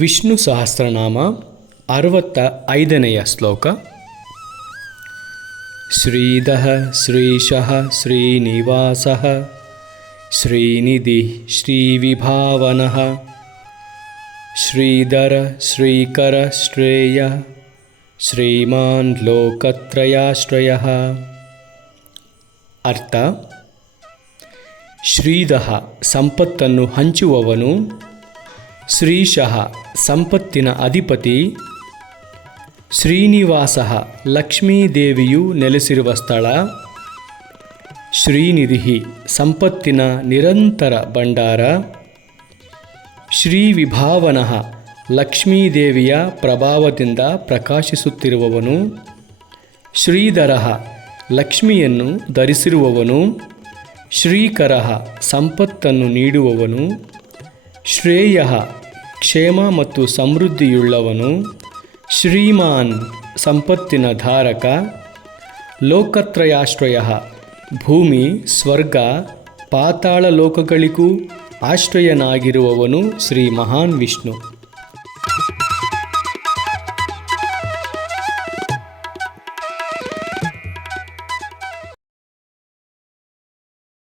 ವಿಷ್ಣು ಸಹಸ್ರನಾಮ 65ನೆಯ ಶ್ಲೋಕ. ಶ್ರೀಧಃ ಶ್ರೀಶಃ ಶ್ರೀನಿವಾಸಃ ಶ್ರೀನಿಧಿ ಶ್ರೀವಿಭಾವನಃ ಶ್ರೀಧರ ಶ್ರೀಕರ ಶ್ರೇಯ ಶ್ರೀಮಾನ್ ಲೋಕತ್ರಯಾಶ್ರಯಃ. ಅರ್ಥ: ಶ್ರೀಧಃ ಸಂಪತ್ತನ್ನು ಹಂಚುವವನು, ಶ್ರೀಶಃ ಸಂಪತ್ತಿನ ಅಧಿಪತಿ, ಶ್ರೀನಿವಾಸಃ ಲಕ್ಷ್ಮೀದೇವಿಯು ನೆಲೆಸಿರುವ ಸ್ಥಳ, ಶ್ರೀನಿಧಿ ಸಂಪತ್ತಿನ ನಿರಂತರ ಭಂಡಾರ, ಶ್ರೀವಿಭಾವನಃ ಲಕ್ಷ್ಮೀದೇವಿಯ ಪ್ರಭಾವದಿಂದ ಪ್ರಕಾಶಿಸುತ್ತಿರುವವನು, ಶ್ರೀಧರಃ ಲಕ್ಷ್ಮಿಯನ್ನು ಧರಿಸಿರುವವನು, ಶ್ರೀಕರಃ ಸಂಪತ್ತನ್ನು ನೀಡುವವನು, ಶ್ರೇಯಃ ಕ್ಷೇಮ ಮತ್ತು ಸಮೃದ್ಧಿಯುಳ್ಳವನು, ಶ್ರೀಮಾನ್ ಸಂಪತ್ತಿನ ಧಾರಕ, ಲೋಕತ್ರಯಾಶ್ರಯಃ ಭೂಮಿ, ಸ್ವರ್ಗ, ಪಾತಾಳ ಲೋಕಗಳಿಗೂ ಆಶ್ರಯನಾಗಿರುವವನು ಶ್ರೀ ಮಹಾನ್ ವಿಷ್ಣು.